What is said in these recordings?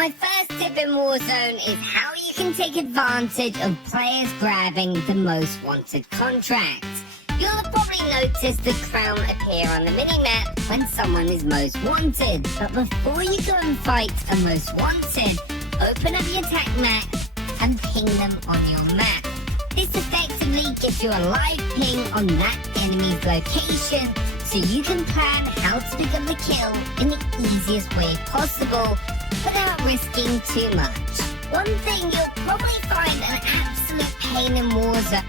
my first tip in Warzone is how you can take advantage of players grabbing the most wanted contracts. You'll have probably noticed the crown appear on the minimap when someone is most wanted. But before you go and fight a most wanted, open up your attack map and ping them on your map. This effectively gives you a live ping on that enemy's location, so you can plan how to pick up the kill in the easiest way possible without risking too much. One thing you'll probably find an absolute pain in Warzone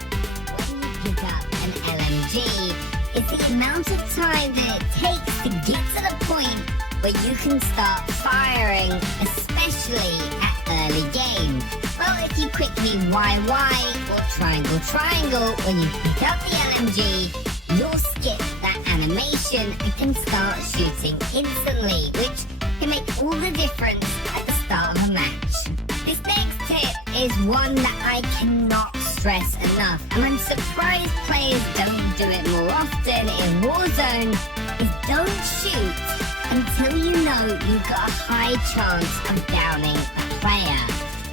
when you pick up an LMG is the amount of time that it takes to get to the point where you can start firing, especially at early game. Well, if you quickly YY or triangle when you pick up the LMG, you'll skip that animation and can start shooting instantly, which can make all the difference at the start of a match. This next tip is one that I cannot stress enough, and I'm surprised players don't do it more often in Warzone, is don't shoot until you know you've got a high chance of downing a player.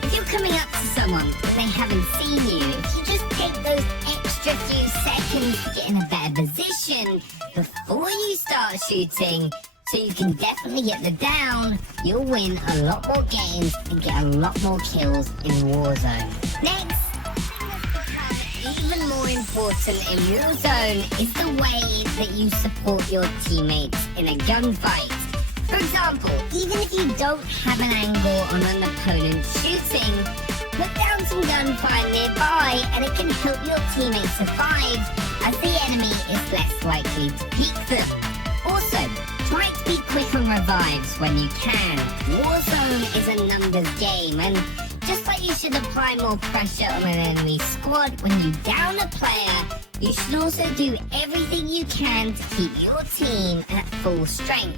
If you're coming up to someone and they haven't seen you, if you just take those extra few seconds to get in a better position before you start shooting, so you can definitely get the down, you'll win a lot more games and get a lot more kills in Warzone. Next, even more important in Warzone is the way that you support your teammates in a gunfight. For example, even if you don't have an angle on an opponent shooting, put down some gunfire nearby and it can help your teammates survive, as the enemy is less likely to peek them. Also, try to be quick on revives when you can. Warzone is a numbers game, and just like you should apply more pressure on an enemy squad when you down a player, you should also do everything you can to keep your team at full strength.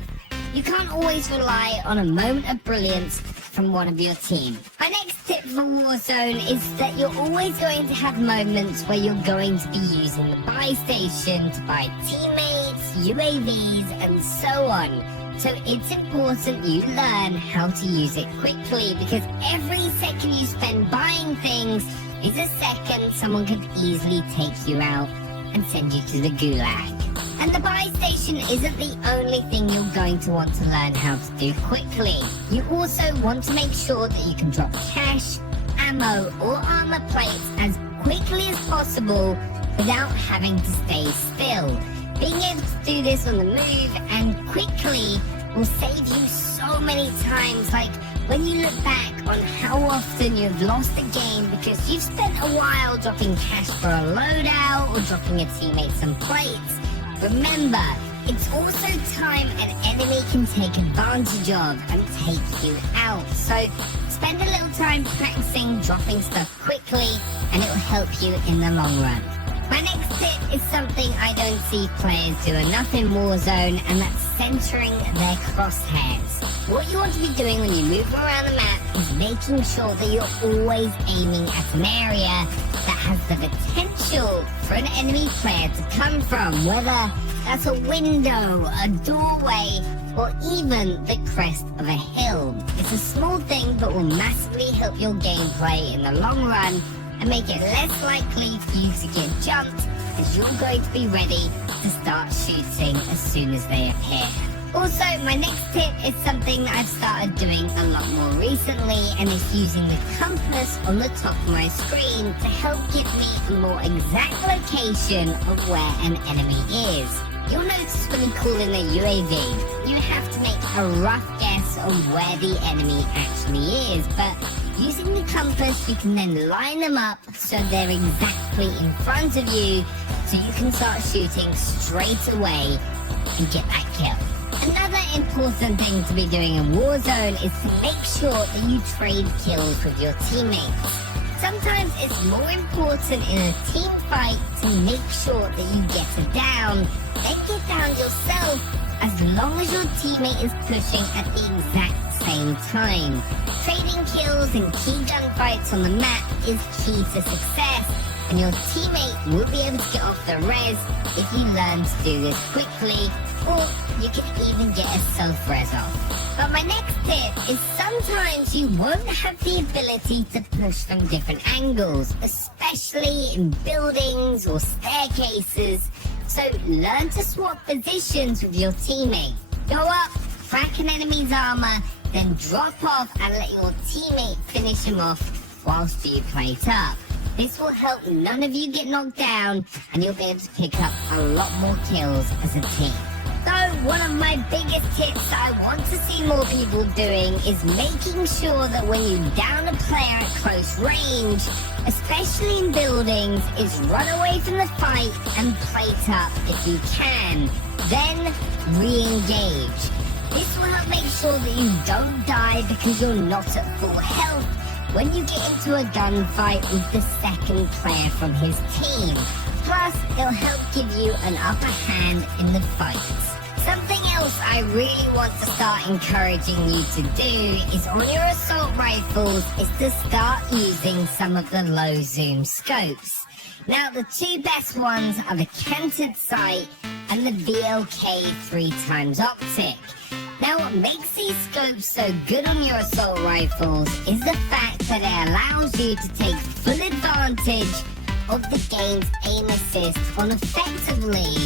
You can't always rely on a moment of brilliance from one of your team. My next tip for Warzone is that you're always going to have moments where you're going to be using the buy station to buy teammates, UAVs, and so on. So it's important you learn how to use it quickly, because every second you spend buying things is a second someone could easily take you out and send you to the gulag. And the buy station isn't the only thing you're going to want to learn how to do quickly. You also want to make sure that you can drop cash, ammo, or armor plates as quickly as possible without having to stay still. Being able to do this on the move and quickly will save you so many times, like when you look back on how often you've lost a game because you've spent a while dropping cash for a loadout or dropping a teammate some plates. Remember, it's also time an enemy can take advantage of and take you out. So spend a little time practicing dropping stuff quickly and it'll help you in the long run. My next tip is something I don't see players do enough in Warzone, and that's centering their crosshairs. What you want to be doing when you move around the map is making sure that you're always aiming at an area that has the potential for an enemy player to come from, whether that's a window, a doorway, or even the crest of a hill. It's a small thing but will massively help your gameplay in the long run and make it less likely for you to get jumped, as you're going to be ready to start shooting as soon as they appear. Also, my next tip is something that I've started doing a lot more recently, and it's using the compass on the top of my screen to help give me a more exact location of where an enemy is. You'll notice when you call in a UAV, you have to make a rough guess on where the enemy actually is, but using the compass you can then line them up so they're exactly in front of you, so you can start shooting straight away and get that kill. Another important thing to be doing in Warzone is to make sure that you trade kills with your teammates. Sometimes it's more important in a team fight to make sure that you get a down, then get down yourself, as long as your teammate is pushing at the exact same time. Trading kills in key gunfights on the map is key to success, and your teammate will be able to get off the res if you learn to do this quickly, or you can even get a self-res off. But my next tip is sometimes you won't have the ability to push from different angles, especially in buildings or staircases. So learn to swap positions with your teammate. Go up, crack an enemy's armor, then drop off and let your teammate finish him off whilst you plate up. This will help none of you get knocked down, and you'll be able to pick up a lot more kills as a team. So one of my biggest tips I want to see more people doing is making sure that when you down a player at close range, especially in buildings, is run away from the fight and plate up if you can. Then re-engage. This will help make sure that you don't die because you're not at full health when you get into a gunfight with the second player from his team. Plus, it'll help give you an upper hand in the fights. Something else I really want to start encouraging you to do is on your assault rifles is to start using some of the low zoom scopes. Now, the two best ones are the canted sight and the VLK 3x optic. Now, what makes these scopes so good on your assault rifles is the fact that it allows you to take full advantage of the game's aim assist on effectively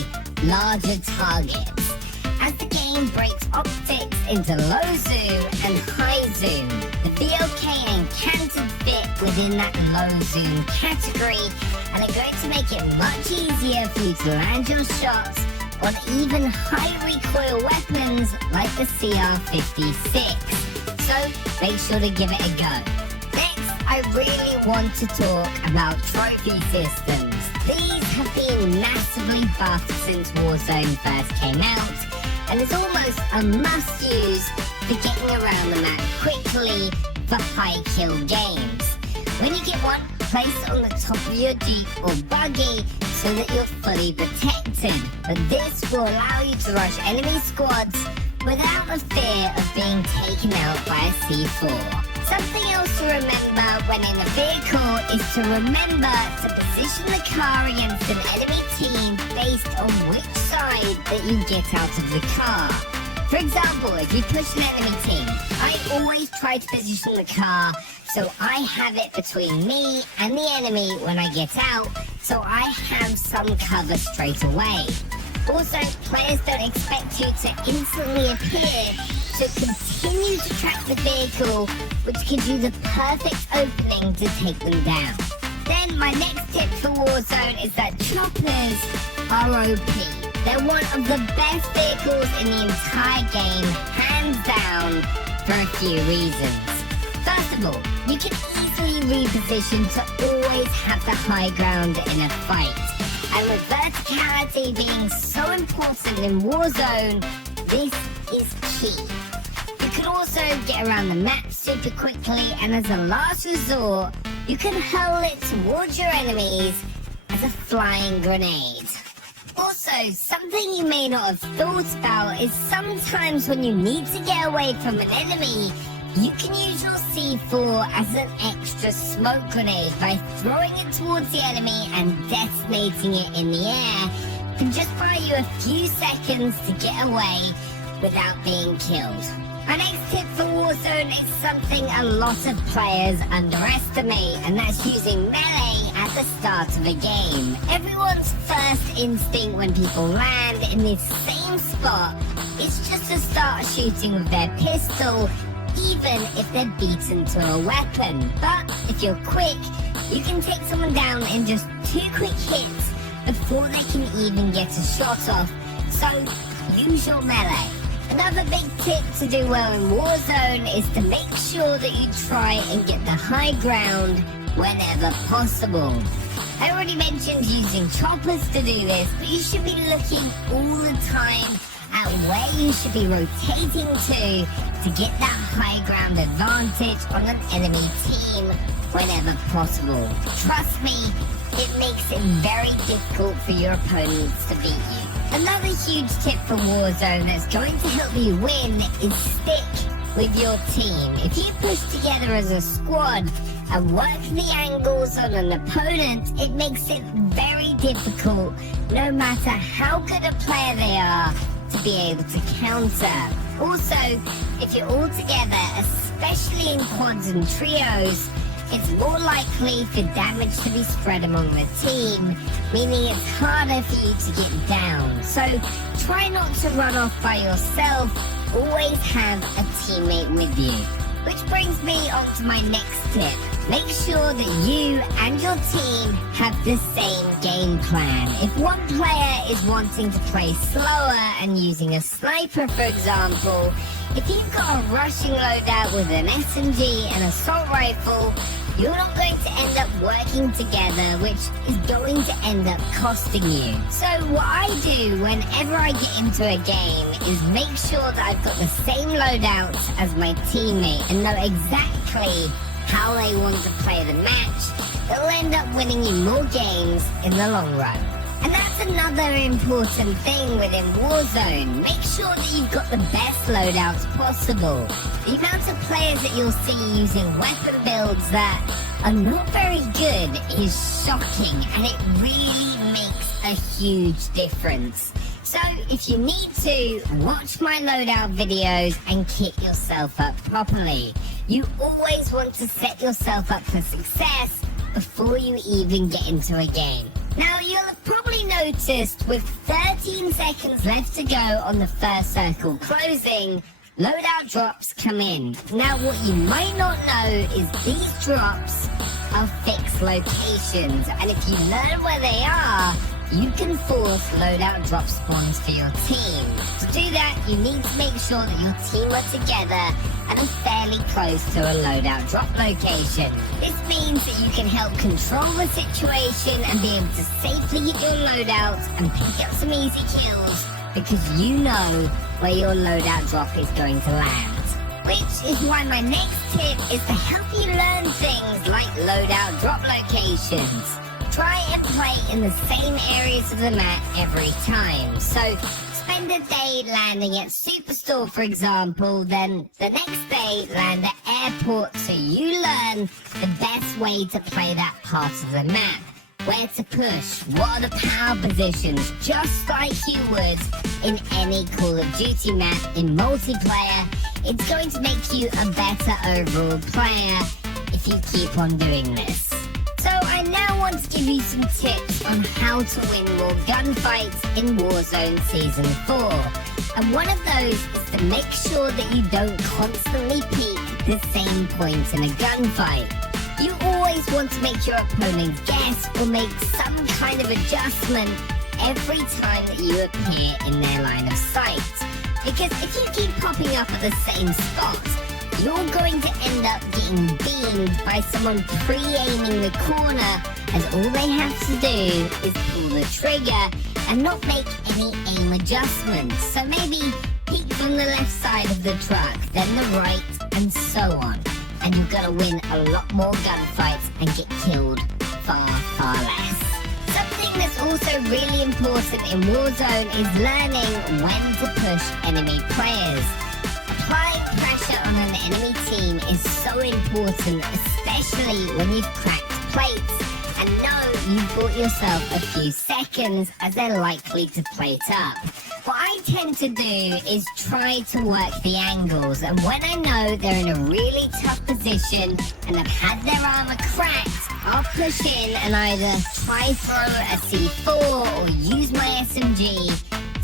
larger targets. As the game breaks optics into low zoom and high zoom, the VLK and canted fit within that low zoom category and are going to make it much easier for you to land your shots on even high recoil weapons like the CR56. So make sure to give it a go. Next, I really want to talk about trophy systems. These have been massively buffed since Warzone first came out, and it's almost a must-use for getting around the map quickly for high-kill games. When you get one, place it on the top of your Jeep or buggy so that you're fully protected. But this will allow you to rush enemy squads without the fear of being taken out by a C4. Something else to remember when in a vehicle is to remember to position the car against an enemy team based on which side that you get out of the car. For example, if you push an enemy team, I always try to position the car so I have it between me and the enemy when I get out, so I have some cover straight away. Also, players don't expect you to instantly appear, so continue to track the vehicle, which gives you the perfect opening to take them down. Then my next tip for Warzone is that choppers are OP. They're one of the best vehicles in the entire game, hands down, for a few reasons. First of all, you can easily reposition to always have the high ground in a fight. And with verticality being so important in Warzone, this is key. You can also get around the map super quickly, and as a last resort, you can hurl it towards your enemies as a flying grenade. Also, something you may not have thought about is sometimes when you need to get away from an enemy, you can use your C4 as an extra smoke grenade by throwing it towards the enemy and detonating it in the air to just buy you a few seconds to get away without being killed. My next tip for Warzone is something a lot of players underestimate, and that's using melee at the start of a game. Everyone's first instinct when people land in this same spot is just to start shooting with their pistol, even if they're beaten to a weapon. But if you're quick, you can take someone down in just 2 quick hits before they can even get a shot off, so use your melee. Another big tip to do well in Warzone is to make sure that you try and get the high ground whenever possible. I already mentioned using choppers to do this, but you should be looking all the time at where you should be rotating to get that high ground advantage on an enemy team whenever possible. Trust me, it makes it very difficult for your opponents to beat you. Another huge tip for Warzone that's going to help you win is stick with your team. If you push together as a squad, and work the angles on an opponent, it makes it very difficult, no matter how good a player they are, to be able to counter. Also, if you're all together, especially in quads and trios, it's more likely for damage to be spread among the team, meaning it's harder for you to get down. So try not to run off by yourself, always have a teammate with you. Which brings me on to my next tip. Make sure that you and your team have the same game plan. If one player is wanting to play slower and using a sniper, for example, if you've got a rushing loadout with an SMG and assault rifle, you're not going to end up working together, which is going to end up costing you. So what I do whenever I get into a game is make sure that I've got the same loadouts as my teammate and know exactly how they want to play the match. It'll end up winning you more games in the long run. And that's another important thing within Warzone. Make sure that you've got the best loadouts possible. The amount of players that you'll see using weapon builds that are not very good is shocking, and it really makes a huge difference. So if you need to, watch my loadout videos and kit yourself up properly. You always want to set yourself up for success before you even get into a game. Now, you'll have probably noticed with 13 seconds left to go on the first circle closing, loadout drops come in. Now, what you might not know is these drops are fixed locations, and if you learn where they are, you can force loadout drop spawns for your team. To do that, you need to make sure that your team are together and are fairly close to a loadout drop location. This means that you can help control the situation and be able to safely hit your loadouts and pick up some easy kills because you know where your loadout drop is going to land. Which is why my next tip is to help you learn things like loadout drop locations. Try and play in the same areas of the map every time. So spend a day landing at Superstore, for example, then the next day land at airport so you learn the best way to play that part of the map. Where to push, what are the power positions, just like you would in any Call of Duty map in multiplayer. It's going to make you a better overall player if you keep on doing this. So I now want to give you some tips on how to win more gunfights in Warzone Season 4. And one of those is to make sure that you don't constantly peak the same point in a gunfight. You always want to make your opponent guess or make some kind of adjustment every time that you appear in their line of sight. Because if you keep popping up at the same spot, you're going to end up getting beamed by someone pre-aiming the corner, as all they have to do is pull the trigger and not make any aim adjustments. So maybe peek from the left side of the truck, then the right, and so on. And you're gonna win a lot more gunfights and get killed far, far less. Something that's also really important in Warzone is learning when to push enemy players. Applying pressure on an enemy team is so important, especially when you've cracked plates and know you've bought yourself a few seconds as they're likely to plate up. What I tend to do is try to work the angles, and when I know they're in a really tough position and have had their armor cracked, I'll push in and either try throw a C4 or use my SMG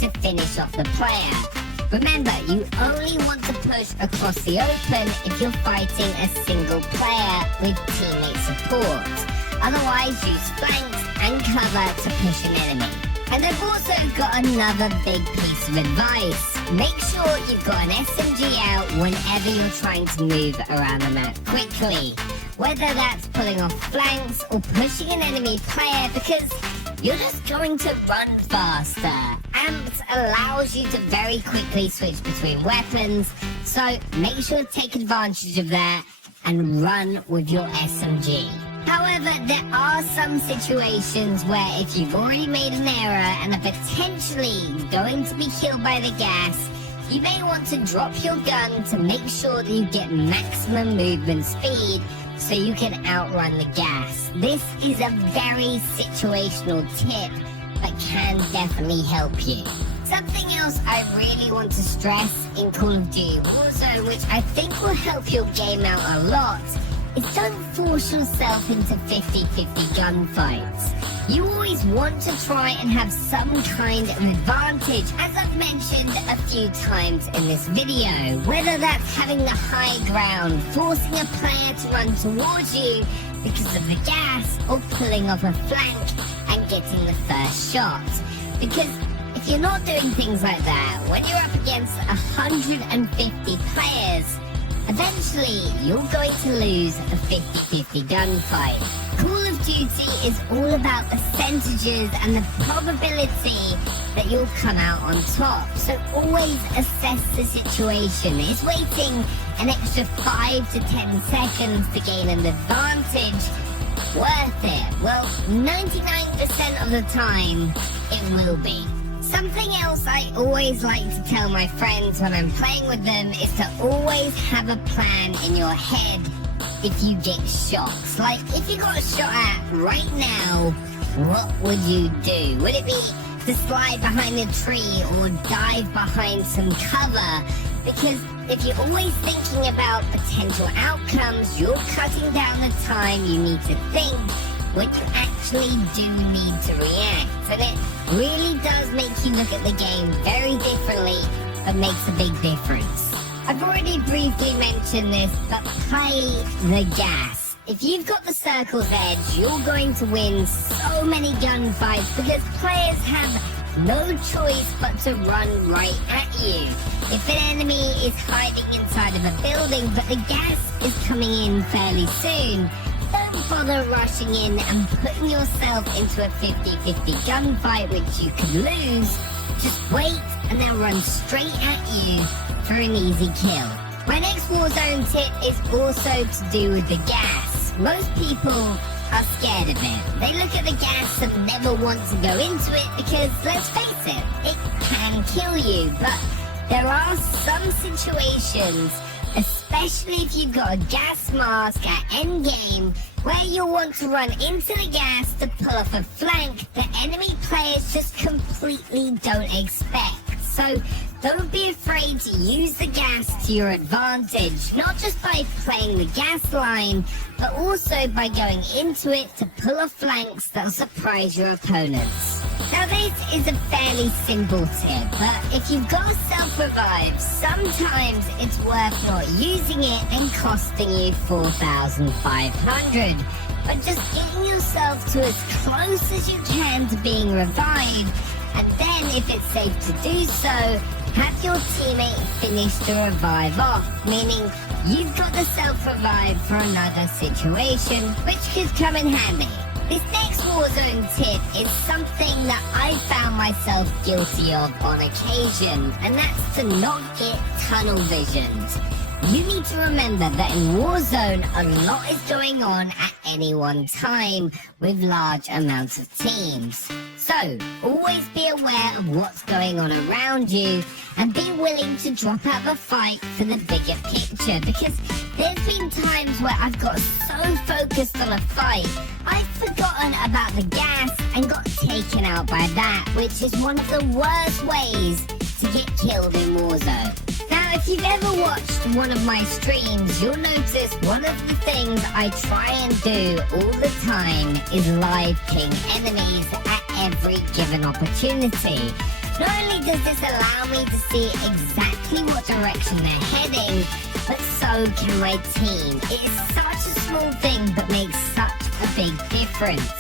to finish off the player. Remember, you only want to push across the open if you're fighting a single player with teammate support. Otherwise, use flanks and cover to push an enemy. And I've also got another big piece of advice. Make sure you've got an SMG out whenever you're trying to move around the map quickly. Whether that's pulling off flanks or pushing an enemy player, because you're just going to run faster. Amps allows you to very quickly switch between weapons, so make sure to take advantage of that and run with your SMG. However, there are some situations where if you've already made an error and are potentially going to be killed by the gas, you may want to drop your gun to make sure that you get maximum movement speed, so so you can outrun the gas. This is a very situational tip that can definitely help you. Something else I really want to stress in Call of Duty Warzone, which I think will help your game out a lot, is don't force yourself into 50-50 gunfights. You always want to try and have some kind of advantage, as I've mentioned a few times in this video. Whether that's having the high ground, forcing a player to run towards you because of the gas, or pulling off a flank and getting the first shot. Because if you're not doing things like that, when you're up against 150 players, eventually you're going to lose a 50-50 gunfight. Call of Duty is all about percentages and the probability that you'll come out on top. So always assess the situation. Is waiting an extra 5 to 10 seconds to gain an advantage worth it? Well, 99% of the time, it will be. Something else I always like to tell my friends when I'm playing with them is to always have a plan in your head if you get shot. Like, if you got shot at right now, what would you do? Would it be to slide behind a tree or dive behind some cover? Because if you're always thinking about potential outcomes, you're cutting down the time you need to think when you actually do need to react. And it really does make you look at the game very differently, but makes a big difference. I've already briefly mentioned this, but play the gas. If you've got the circle's edge, you're going to win so many gunfights because players have no choice but to run right at you. If an enemy is hiding inside of a building, but the gas is coming in fairly soon, don't bother rushing in and putting yourself into a 50-50 gunfight which you could lose. Just wait and then run straight at you for an easy kill. My next Warzone tip is also to do with the gas. Most people are scared of it. They look at the gas and never want to go into it because, let's face it can kill you. But there are some situations, especially if you've got a gas mask at endgame, where you'll want to run into the gas to pull off a flank that enemy players just completely don't expect. So don't be afraid to use the gas to your advantage, not just by playing the gas line, but also by going into it to pull off flanks that'll surprise your opponents. Now this is a fairly simple tip, but if you've got a self-revive, sometimes it's worth not using it and costing you 4,500. But just getting yourself to as close as you can to being revived, and then if it's safe to do so, have your teammate finish the revive off, meaning you've got the self-revive for another situation, which could come in handy. This next Warzone tip is something that I found myself guilty of on occasion, and that's to not get tunnel visioned. You need to remember that in Warzone, a lot is going on at any one time with large amounts of teams. So, always be aware of what's going on around you and be willing to drop out the fight for the bigger picture, because there's been times where I've got so focused on a fight, I've forgotten about the gas and got taken out by that, which is one of the worst ways to get killed in Warzone. Now, if you've ever watched one of my streams, you'll notice one of the things I try and do all the time is live ping enemies at every given opportunity. Not only does this allow me to see exactly what direction they're heading, but so can my team. It is such a small thing but makes such a big difference.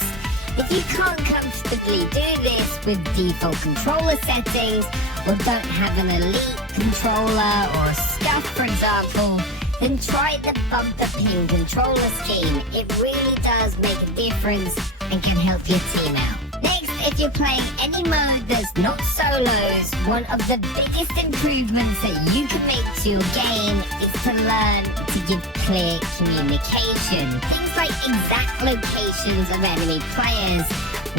If you can't comfortably do this with default controller settings, or don't have an elite controller or a scuff, for example, then try the bumper ping controller scheme. It really does make a difference and can help your team out. Next, if you're playing any mode that's not solos, one of the biggest improvements that you can make to your game is to learn to give clear communication. Things like exact locations of enemy players,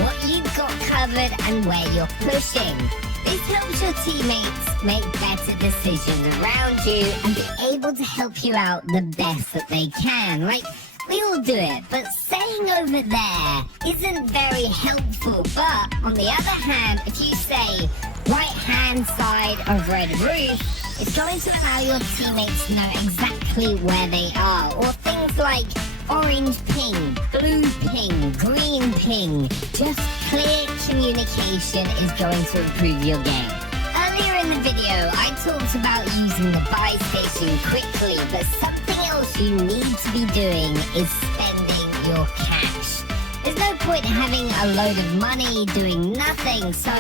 what you've got covered and where you're pushing. This helps your teammates make better decisions around you and be able to help you out the best that they can. Like, We all do it, but saying over there isn't very helpful. But on the other hand, if you say right-hand side of red roof, it's going to allow your teammates to know exactly where they are. Or things like orange ping, blue ping, green ping. Just clear communication is going to improve your game. Earlier in the video, I talked about using the buy station quickly, but something else you need to be doing is spending your cash. There's no point having a load of money doing nothing, so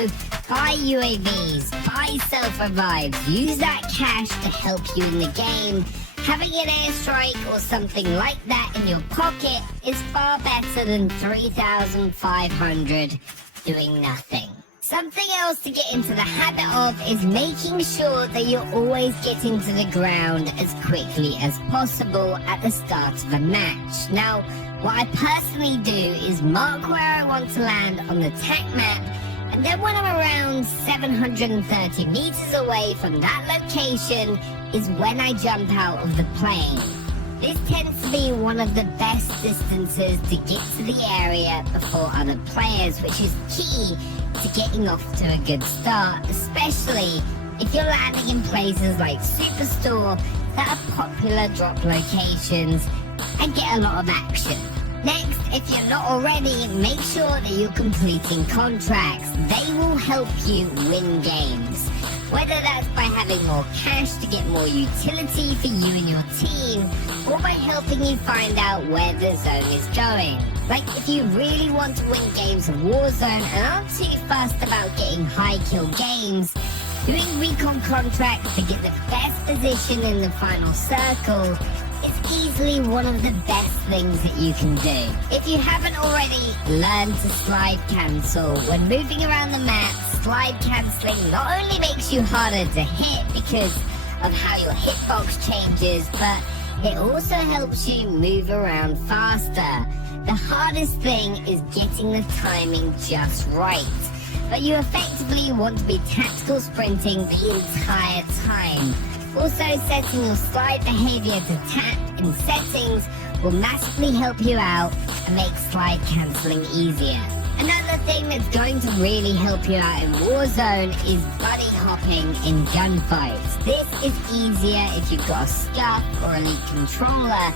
buy UAVs, buy self-revives, use that cash to help you in the game. Having an airstrike or something like that in your pocket is far better than 3,500 doing nothing. Something else to get into the habit of is making sure that you're always getting to the ground as quickly as possible at the start of a match. Now, what I personally do is mark where I want to land on the TAC map, and then when I'm around 730 meters away from that location is when I jump out of the plane. This tends to be one of the best distances to get to the area before other players, which is key to getting off to a good start, especially if you're landing in places like Superstore that are popular drop locations and get a lot of action. Next, if you're not already, make sure that you're completing contracts. They will help you win games. Whether that's by having more cash to get more utility for you and your team, or by helping you find out where the zone is going. Like, if you really want to win games of Warzone and aren't too fussed about getting high kill games, doing recon contracts to get the best position in the final circle is easily one of the best things that you can do. If you haven't already, learn to slide cancel. When moving around the map, slide cancelling not only makes you harder to hit because of how your hitbox changes, but it also helps you move around faster. The hardest thing is getting the timing just right, but you effectively want to be tactical sprinting the entire time. Also, setting your slide behavior to tap in settings will massively help you out and make slide cancelling easier. Another thing that's going to really help you out in Warzone is buddy hopping in gunfights. This is easier if you've got a scuff or elite controller,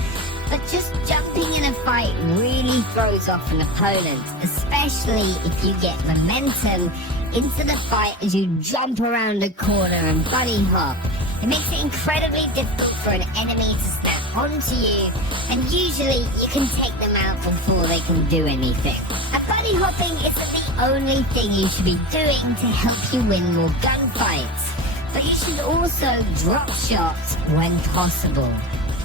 but just jumping in a fight really throws off an opponent, especially if you get momentum into the fight as you jump around a corner and buddy hop. It makes it incredibly difficult for an enemy to snap onto you, and usually you can take them out before they can do anything. Buddy hopping isn't the only thing you should be doing to help you win more gunfights, but you should also drop shots when possible.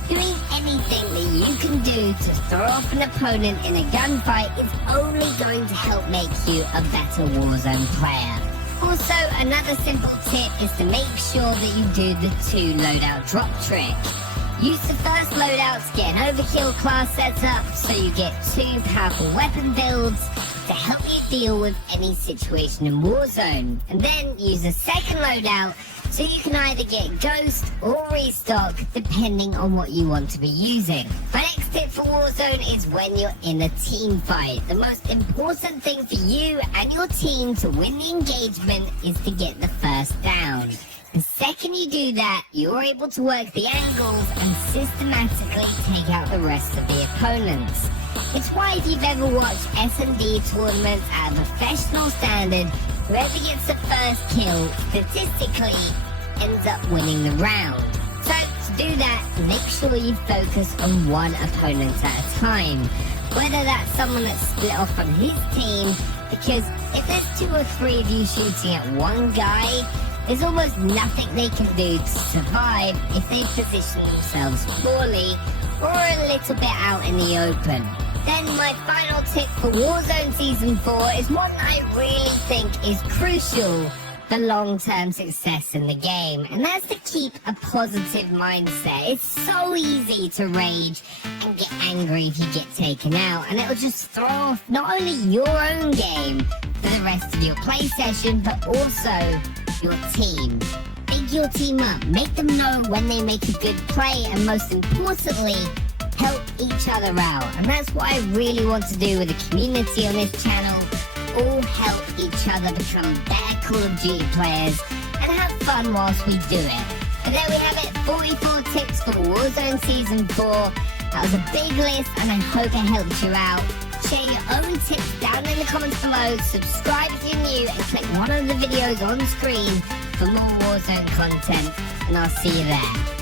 Doing anything that you can do to throw off an opponent in a gunfight is only going to help make you a better Warzone player. Also, another simple tip is to make sure that you do the 2 loadout drop trick. Use the first loadout to get an overkill class setup so you get 2 powerful weapon builds to help you deal with any situation in Warzone. And then use the second loadout so you can either get Ghost or Restock depending on what you want to be using. My next tip for Warzone is when you're in a team fight. The most important thing for you and your team to win the engagement is to get the first down. The second you do that, you're able to work the angles and systematically take out the rest of the opponents. It's why if you've ever watched S&D tournaments at a professional standard, whoever gets the first kill statistically ends up winning the round. So to do that, make sure you focus on one opponent at a time. Whether that's someone that's split off from his team, because if there's 2 or 3 of you shooting at one guy, there's almost nothing they can do to survive if they position themselves poorly or a little bit out in the open. Then my final tip for Warzone Season 4 is one that I really think is crucial for long-term success in the game, and that's to keep a positive mindset. It's so easy to rage and get angry if you get taken out, and it'll just throw off not only your own game for the rest of your play session, but also your team. Big your team up, make them know when they make a good play, and most importantly, help each other out, and that's what I really want to do with the community on this channel. All help each other become better Call of Duty players and have fun whilst we do it. But there we have it, 44 tips for Warzone Season 4. That was a big list and I hope it helped you out. Share your own tips down in the comments below, subscribe if you're new, and click one of the videos on screen for more Warzone content, and I'll see you there.